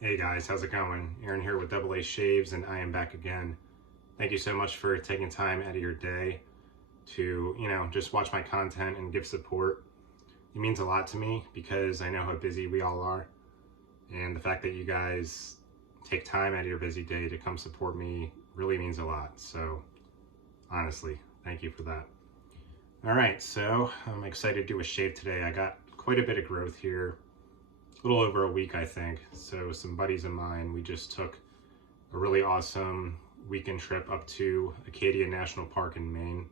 Hey guys, how's it going? Aaron here with Double A Shaves, and I am back again. Thank you so much for taking time out of your day to, just watch my content and give support. It means a lot to me because I know how busy we all are, and the fact that you guys take time out of your busy day to come support me really means a lot. So, honestly, thank you for that. All right, so I'm excited to do a shave today. I got quite a bit of growth here, a little over a week, I think. So some buddies of mine, we just took a really awesome weekend trip up to Acadia National Park in Maine.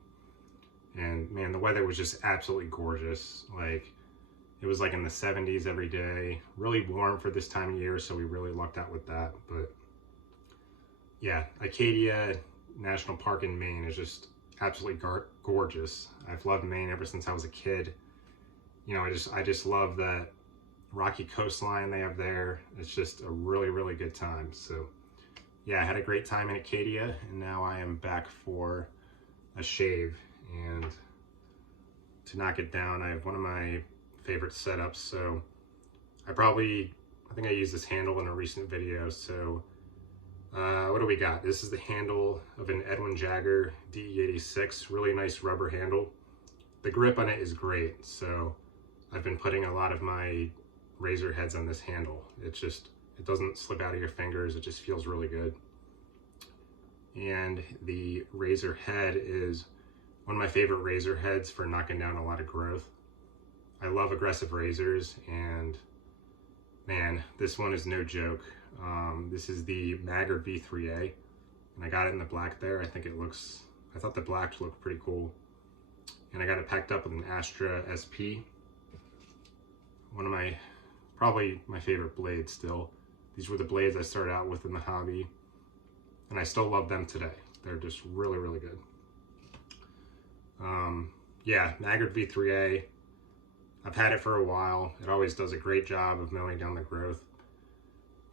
And man, the weather was just absolutely gorgeous. Like, it was like in the 70s every day, really warm for this time of year, so we really lucked out with that. But yeah, Acadia National Park in Maine is just absolutely gorgeous. I've loved Maine ever since I was a kid. I just love that rocky coastline they have there. It's just a really good time. So yeah, I had a great time in Acadia, and now I am back for a shave. And to knock it down, I have one of my favorite setups. So I think I used this handle in a recent video. So what do we got? This is the handle of an Edwin Jagger DE86, really nice rubber handle. The grip on it is great, so I've been putting a lot of my razor heads on this handle. It doesn't slip out of your fingers, it just feels really good. And the razor head is one of my favorite razor heads for knocking down a lot of growth. I love aggressive razors, and man, this one is no joke. This is the Magger V3A, and I got it in the black there. I thought the black looked pretty cool. And I got it packed up with an Astra SP. Probably my favorite blades still. These were the blades I started out with in the hobby, and I still love them today. They're just really good. Yeah, Magger V3A. I've had it for a while. It always does a great job of mowing down the growth,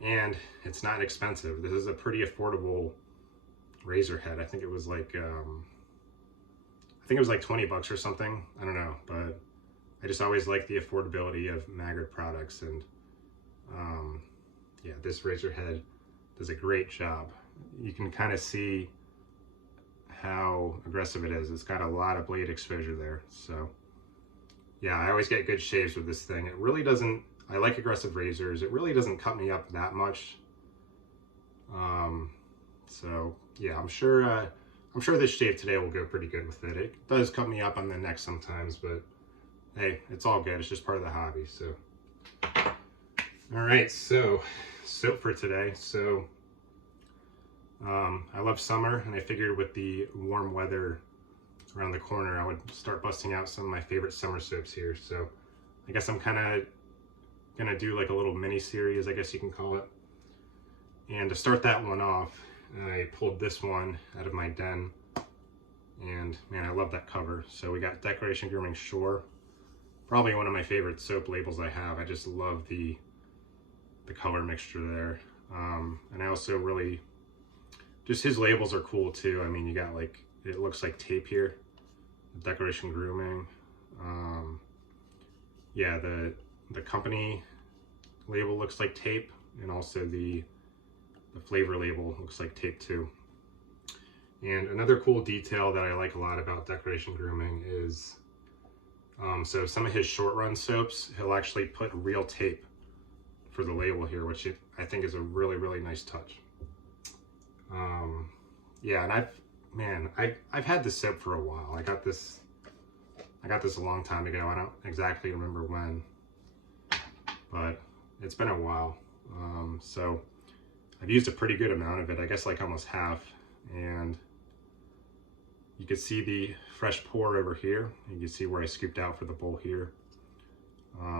and it's not expensive. This is a pretty affordable razor head. I think it was like 20 bucks or something. I don't know, but I just always like the affordability of Magger products, and yeah, this razor head does a great job. You can kind of see how aggressive it is. It's got a lot of blade exposure there. So yeah, I always get good shaves with this thing. It really doesn't, I like aggressive razors. It really doesn't cut me up that much. So yeah, I'm sure this shave today will go pretty good with it. It does cut me up on the neck sometimes, but hey, it's all good. It's just part of the hobby. So all right, so soap for today. So I love summer, and I figured with the warm weather around the corner, I would start busting out some of my favorite summer soaps here. So I guess I'm kind of gonna do like a little mini series, I guess you can call it. And to start that one off, I pulled this one out of my den, and man, I love that cover. So we got Decoration Grooming Shore, probably one of my favorite soap labels I have. I just love the color mixture there. And I also really, just his labels are cool too. I mean, you got like, it looks like tape here, Decoration Grooming. Yeah, the company label looks like tape, and also the flavor label looks like tape too. And another cool detail that I like a lot about Decoration Grooming is, so some of his short run soaps, he'll actually put real tape for the label here, which I think is a really nice touch. Yeah, and I've had this soap for a while. I got this a long time ago. I don't exactly remember when, but it's been a while. So I've used a pretty good amount of it, I guess like almost half, and you can see the fresh pour over here. You can see where I scooped out for the bowl here.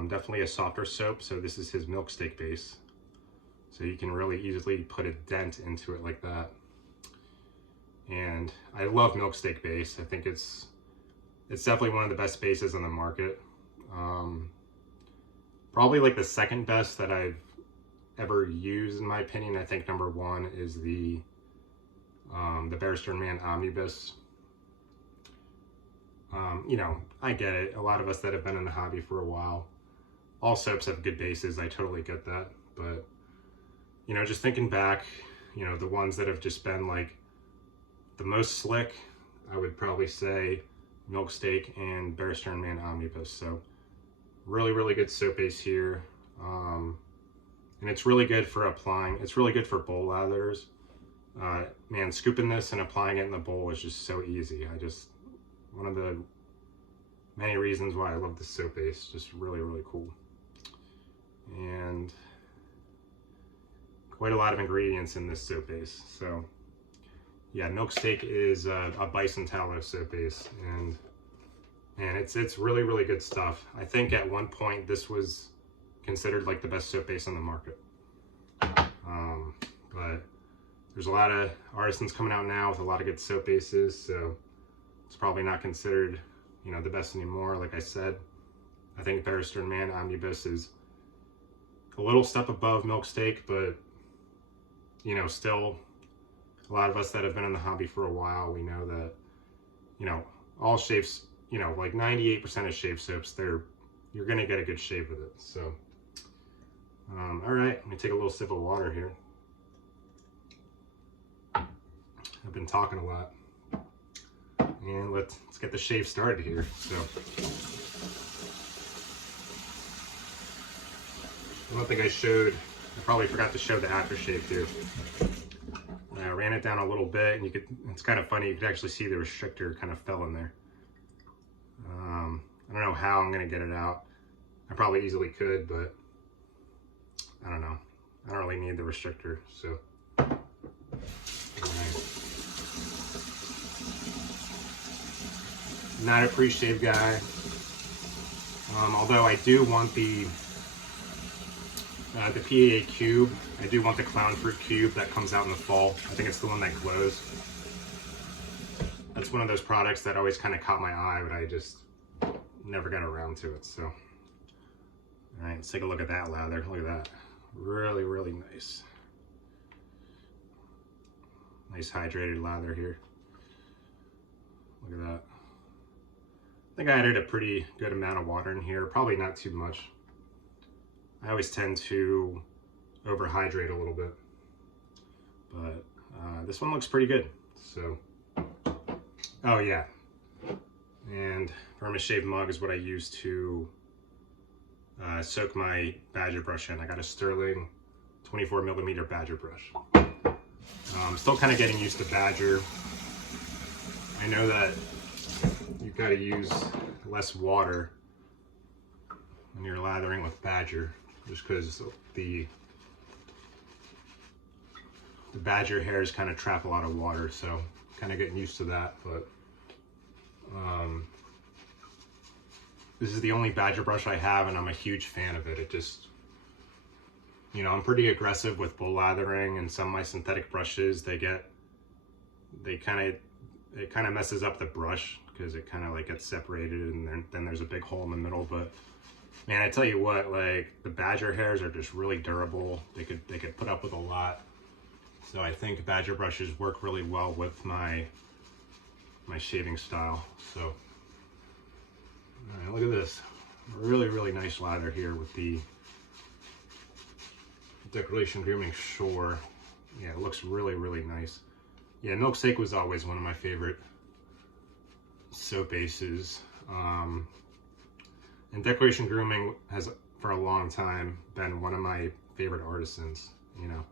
Definitely a softer soap, so this is his milk steak base. So you can really easily put a dent into it like that. And I love milk steak base. I think it's definitely one of the best bases on the market. Probably like the second best that I've ever used, in my opinion. I think number one is the Bear Stearns Man Omnibus. I get it. A lot of us that have been in the hobby for a while, all soaps have good bases. I totally get that. But you know, just thinking back, you know, the ones that have just been like the most slick, I would probably say Milk Steak and Bear Stearns Man Omnibus. So really, really good soap base here. And it's really good for applying. It's really good for bowl lathers. Man, scooping this and applying it in the bowl is just so easy. One of the many reasons why I love this soap base. Just really, really cool. And quite a lot of ingredients in this soap base. So yeah, Milk Steak is a bison tallow soap base, and it's really, really good stuff. I think at one point this was considered like the best soap base on the market. But there's a lot of artisans coming out now with a lot of good soap bases, so it's probably not considered, you know, the best anymore. Like I said, I think Bear Stearns Man Omnibus is a little step above Milk Steak, but you know, still a lot of us that have been in the hobby for a while, we know that, you know, all shaves, you know, like 98% of shave soaps, you're gonna get a good shave with it. So all right, let me take a little sip of water here. I've been talking a lot, and let's get the shave started here. So one thing I probably forgot to show the aftershave here. I ran it down a little bit, and it's kind of funny, you could actually see the restrictor kind of fell in there. I don't know how I'm gonna get it out. I probably easily could, but I don't know. I don't really need the restrictor, so. Right. Not a pre-shave guy. Although I do want the PAA cube. I do want the clown fruit cube that comes out in the fall. I think it's the one that glows. That's one of those products that always kind of caught my eye, but I just never got around to it. So, all right, let's take a look at that lather. Look at that. Really, really nice. Nice hydrated lather here. Look at that. I think I added a pretty good amount of water in here. Probably not too much. I always tend to overhydrate a little bit, but this one looks pretty good. So, oh yeah, and Vermishave mug is what I use to soak my badger brush in. I got a Sterling 24mm badger brush. I'm still kind of getting used to badger. I know that you've got to use less water when you're lathering with badger, just because the badger hairs kind of trap a lot of water, so kind of getting used to that. But this is the only badger brush I have, and I'm a huge fan of it. It just, you know, I'm pretty aggressive with bowl lathering, and some of my synthetic brushes, it kind of messes up the brush because it kind of like gets separated, and then there's a big hole in the middle. But man, I tell you what, like the badger hairs are just really durable. They could put up with a lot. So I think badger brushes work really well with my shaving style. So, all right, look at this. Really, really nice lather here with the Decoration Grooming Shore. Yeah, it looks really, really nice. Yeah, Milk Steak was always one of my favorite soap bases. And Decoration Grooming has, for a long time, been one of my favorite artisans, you know.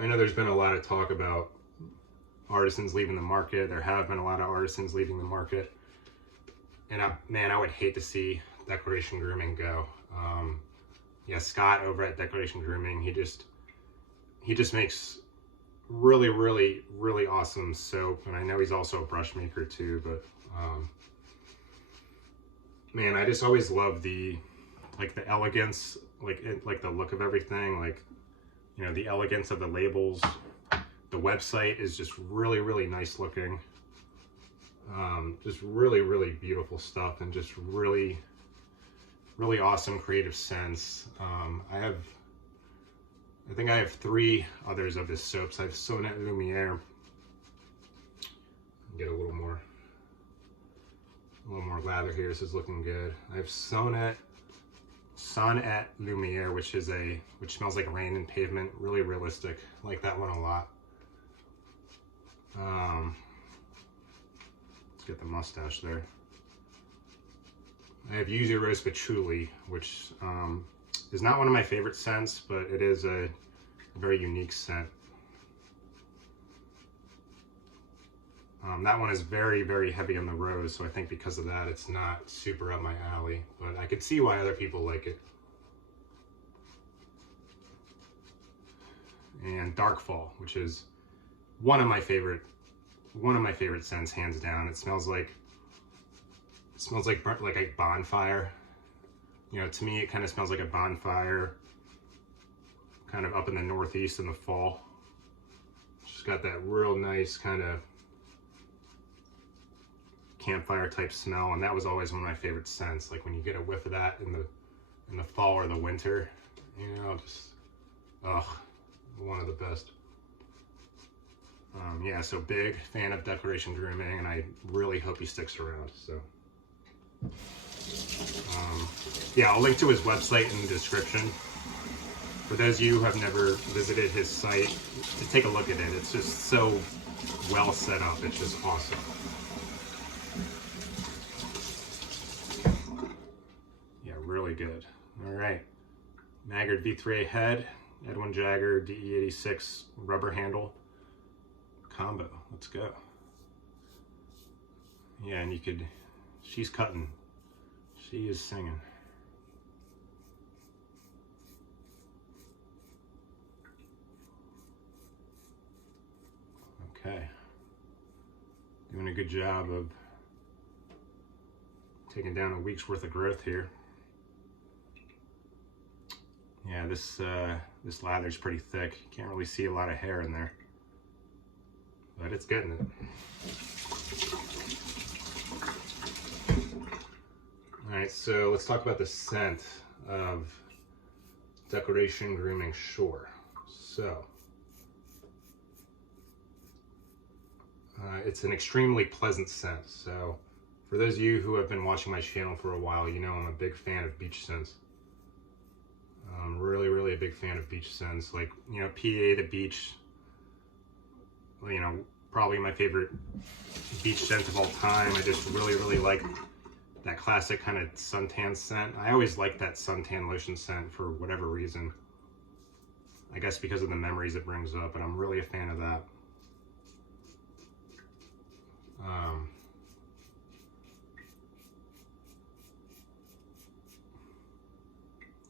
I know there's been a lot of talk about artisans leaving the market. There have been a lot of artisans leaving the market. And man, I would hate to see Decoration Grooming go. Yeah, Scott over at Decoration Grooming, he just makes really, really, really awesome soap. And I know he's also a brush maker too, but man, I just always love the elegance, like the look of everything, like, you know, the elegance of the labels. The website is just really, really nice looking. Just really, really beautiful stuff, and just really, really awesome creative sense. I think I have 3 others of his soaps. I have Sonnet Lumiere. Get a little more lather here. This is looking good. I have Sonnet, Sun et Lumiere, which smells like rain and pavement. Really realistic. I like that one a lot. Let's get the mustache there. I have Yuzu Rose Patchouli, which is not one of my favorite scents, but it is a very unique scent. That one is very, very heavy on the rose, so I think because of that, it's not super up my alley, but I could see why other people like it. And Dark Fall, which is one of my favorite scents, hands down. It smells like a bonfire. You know, to me, it kind of smells like a bonfire, kind of up in the Northeast in the fall. It's got that real nice kind of campfire type smell, and that was always one of my favorite scents. Like when you get a whiff of that in the fall or the winter, you know, just one of the best. Yeah, so big fan of Declaration Grooming, and I really hope he sticks around. So yeah, I'll link to his website in the description. For those of you who have never visited his site, to take a look at it. It's just so well set up. It's just awesome. Yeah, really good. All right, Maggard V3A head, Edwin Jagger DE86 rubber handle combo. Let's go. Yeah, and she's cutting. She is singing. Okay. Doing a good job of taking down a week's worth of growth here. Yeah, this lather's pretty thick. You can't really see a lot of hair in there, but it's getting it. All right, so let's talk about the scent of Declaration Grooming Shore. So it's an extremely pleasant scent. So for those of you who have been watching my channel for a while, you know I'm a big fan of beach scents. I'm really a big fan of beach scents. Like, you know, PA the beach, you know, probably my favorite beach scent of all time. I just really like that classic kind of suntan scent. I always like that suntan lotion scent for whatever reason. I guess because of the memories it brings up, and I'm really a fan of that.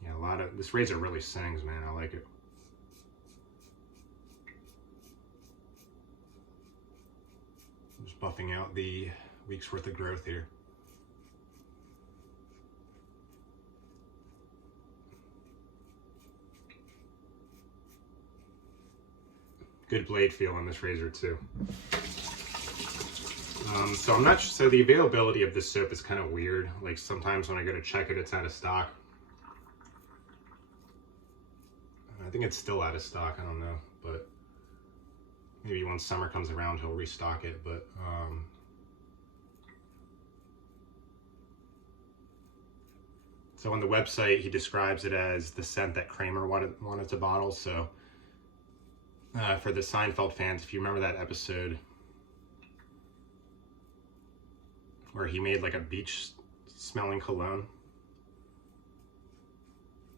Yeah, this razor really sings, man. I like it. I'm just buffing out the week's worth of growth here. Good blade feel on this razor too. So I'm not. So the availability of this soap is kind of weird. Like sometimes when I go to check it, it's out of stock. I think it's still out of stock. I don't know, but maybe once summer comes around, he'll restock it. But so on the website, he describes it as the scent that Kramer wanted to bottle. So for the Seinfeld fans, if you remember that episode where he made like a beach smelling cologne,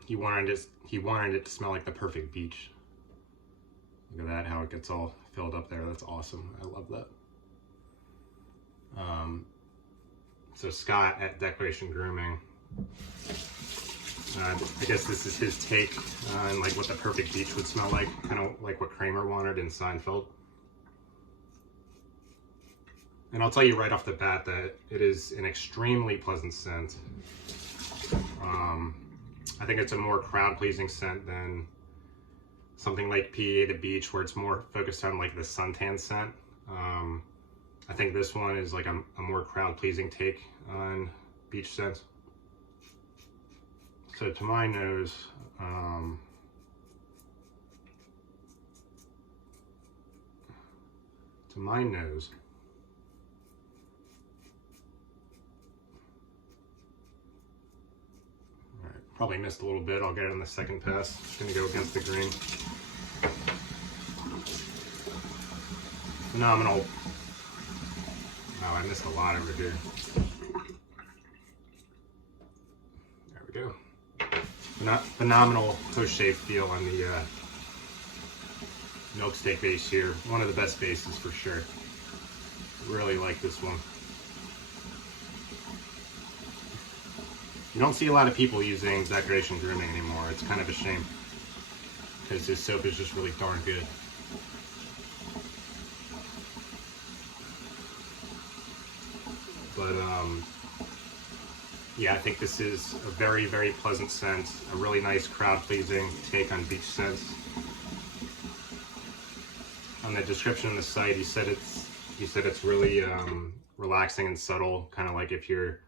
he wanted it to smell like the perfect beach. Look at that, how it gets all filled up there. That's awesome. I love that. So Scott at Declaration Grooming, I guess this is his take on like what the perfect beach would smell like, kind of like what Kramer wanted in Seinfeld. And I'll tell you right off the bat that it is an extremely pleasant scent. I think it's a more crowd-pleasing scent than something like PA the Beach, where it's more focused on like the suntan scent. I think this one is like a more crowd-pleasing take on beach scents. So to my nose, Probably missed a little bit. I'll get it on the second pass. It's gonna go against the grain. Phenomenal. Wow, I missed a lot over here. There we go. Phenomenal post-shave feel on the milk steak base here. One of the best bases for sure. Really like this one. You don't see a lot of people using Decoration Grooming anymore. It's kind of a shame because this soap is just really darn good. But yeah, I think this is a very, very pleasant scent. A really nice crowd-pleasing take on beach scents. On the description on the site, he said it's really relaxing and subtle, kind of like if you're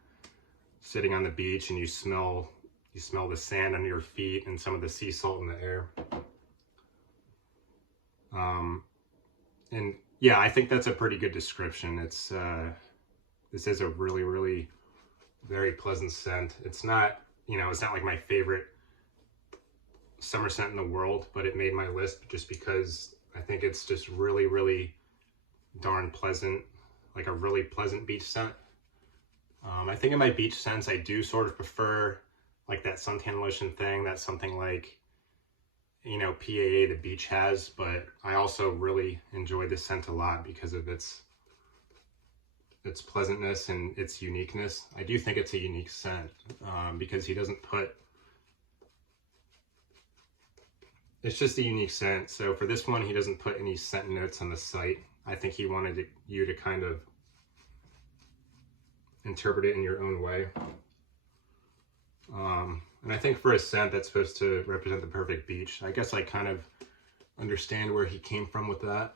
sitting on the beach and you smell the sand under your feet and some of the sea salt in the air. And yeah, I think that's a pretty good description. It's this is a really, really very pleasant scent. It's not, you know, it's not like my favorite summer scent in the world, but it made my list just because I think it's just really, really darn pleasant, like a really pleasant beach scent. I think in my beach scents, I do sort of prefer like that suntan lotion thing. That's something like, you know, PAA the beach has, but I also really enjoy this scent a lot because of its pleasantness and its uniqueness. I do think it's a unique scent because he doesn't put, it's just a unique scent. So for this one, he doesn't put any scent notes on the site. I think he wanted you to kind of interpret it in your own way. And I think for a scent that's supposed to represent the perfect beach, I guess I kind of understand where he came from with that.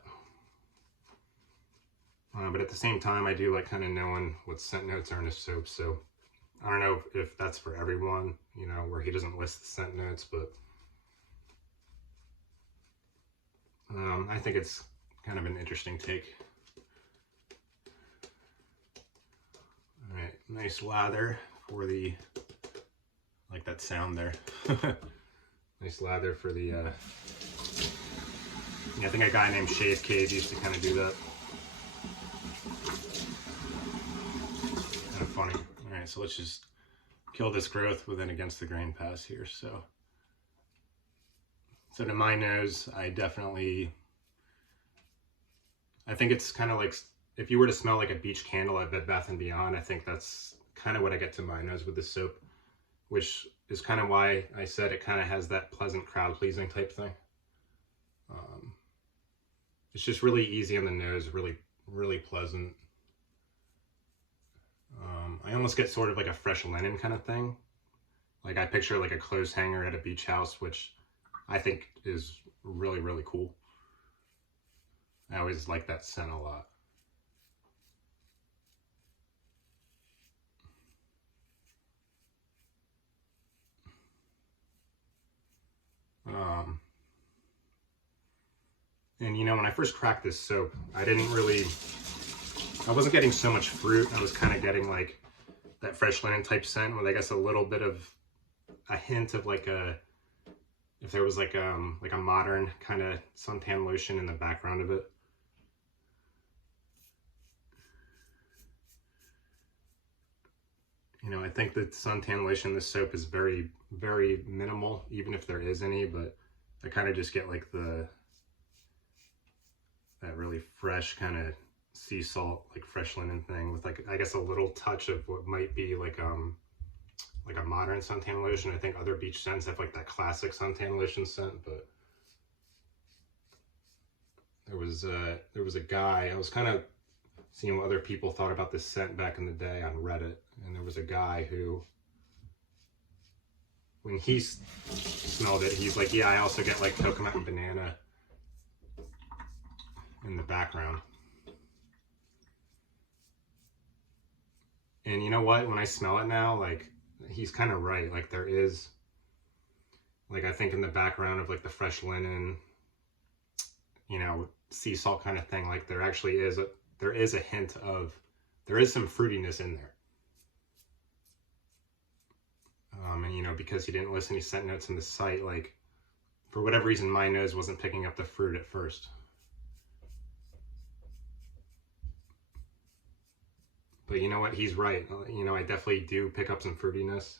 But at the same time, I do like kind of knowing what scent notes are in his soap. So I don't know if that's for everyone, you know, where he doesn't list the scent notes, but I think it's kind of an interesting take. All right, nice lather for the, like that sound there. Nice lather for the, yeah, I think a guy named Shave Cave used to kind of do that. Kind of funny. All right, so let's just kill this growth with an against the grain pass here. So to my nose, I think it's kind of like, if you were to smell like a beach candle at Bed Bath & Beyond, I think that's kind of what I get to my nose with this soap, which is kind of why I said it kind of has that pleasant crowd-pleasing type thing. It's just really easy on the nose, really, really pleasant. I almost get sort of like a fresh linen kind of thing. Like I picture like a clothes hanger at a beach house, which I think is really, really cool. I always like that scent a lot. And you know, when I first cracked this soap, I wasn't getting so much fruit. I was kind of getting like that fresh linen type scent with, I guess, a little bit of a hint of like if there was like a modern kind of suntan lotion in the background of it. You know, I think that suntan lotion in this soap is very, very minimal, even if there is any, but I kind of just get like that really fresh kind of sea salt, like fresh linen thing with like, I guess, a little touch of what might be like a modern suntan lotion. I think other beach scents have like that classic suntan lotion scent, but there was a guy, I was kind of seeing what other people thought about this scent back in the day on Reddit, and there was a guy who, when he smelled it, he's like, yeah, I also get like coconut and banana in the background. And you know what, when I smell it now, like, he's kind of right. Like there is, like, I think in the background of like the fresh linen, you know, sea salt kind of thing, like there actually is a hint of, there is some fruitiness in there. And you know, because he didn't listen, he sent notes in the site, like, for whatever reason, my nose wasn't picking up the fruit at first. But you know what? He's right. You know, I definitely do pick up some fruitiness.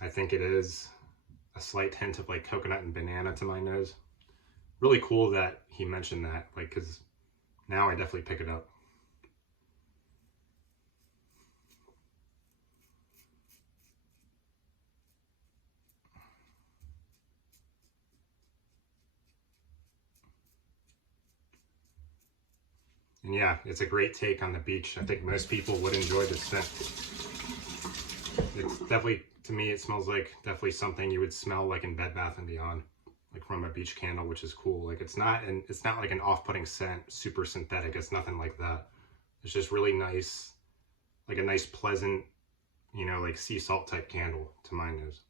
I think it is a slight hint of like coconut and banana to my nose. Really cool that he mentioned that, like, because now I definitely pick it up. And yeah, it's a great take on the beach. I think most people would enjoy this scent. It's definitely, to me, it smells like definitely something you would smell like in Bed Bath & Beyond, like from a beach candle, which is cool. Like it's not like an off-putting scent, super synthetic. It's nothing like that. It's just really nice, like a nice, pleasant, you know, like sea salt type candle to my nose.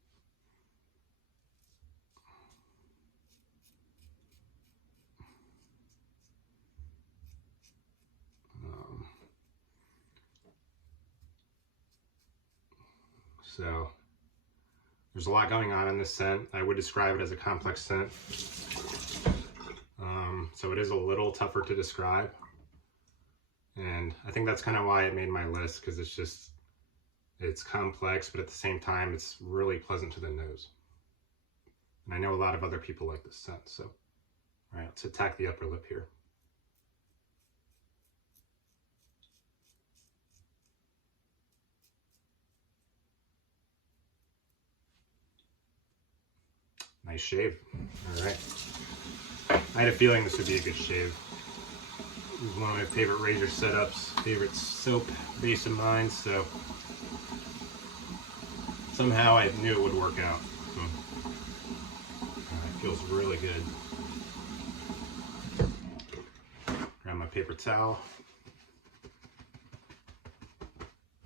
So there's a lot going on in this scent. I would describe it as a complex scent. So it is a little tougher to describe. And I think that's kind of why it made my list, because it's complex, but at the same time, it's really pleasant to the nose. And I know a lot of other people like this scent. So, all right, let's attack the upper lip here. Nice shave. All right. I had a feeling this would be a good shave. This is one of my favorite razor setups, favorite soap base of mine, so somehow I knew it would work out. It feels really good. Grab my paper towel.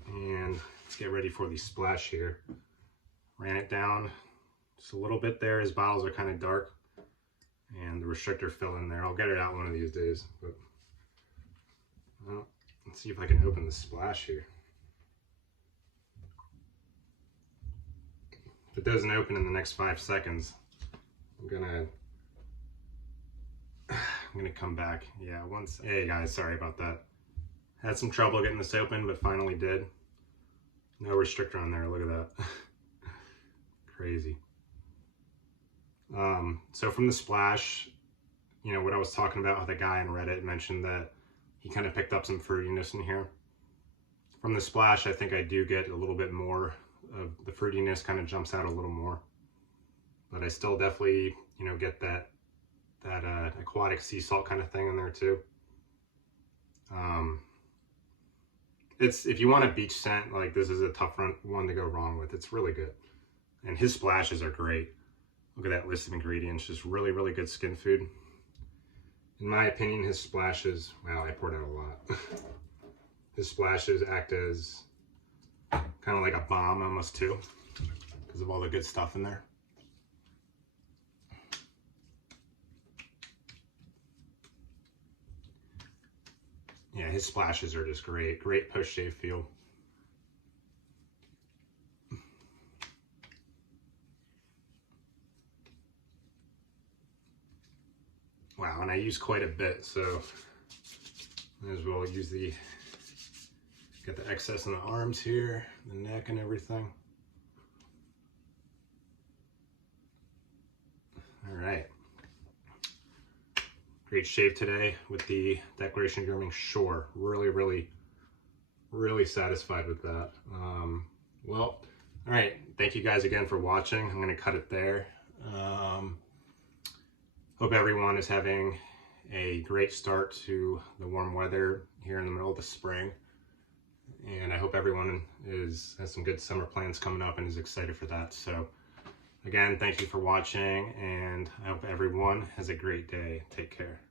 And let's get ready for the splash here. Ran it down just a little bit there. His bottles are kind of dark. And the restrictor fell in there. I'll get it out one of these days. But well, let's see if I can open the splash here. If it doesn't open in the next 5 seconds, I'm gonna come back. Yeah, once. Hey guys, sorry about that. Had some trouble getting this open, but finally did. No restrictor on there. Look at that. Crazy. So from the splash, you know, what I was talking about, how the guy on Reddit mentioned that he kind of picked up some fruitiness in here. From the splash, I think I do get a little bit more of the fruitiness, kind of jumps out a little more. But I still definitely, you know, get that aquatic sea salt kind of thing in there too. If you want a beach scent, like this is a tough one to go wrong with. It's really good. And his splashes are great. Look at that list of ingredients, just really, really good skin food. In my opinion, his splashes, wow, I poured out a lot. His splashes act as kind of like a balm almost too, because of all the good stuff in there. Yeah, his splashes are just great. Great post-shave feel. Wow, and I use quite a bit, so might as well use get the excess in the arms here, the neck and everything. All right. Great shave today with the Declaration Grooming Shore. Really, really, really satisfied with that. Well, all right. Thank you guys again for watching. I'm going to cut it there. Hope everyone is having a great start to the warm weather here in the middle of the spring. And I hope everyone has some good summer plans coming up and is excited for that. So again, thank you for watching, and I hope everyone has a great day. Take care.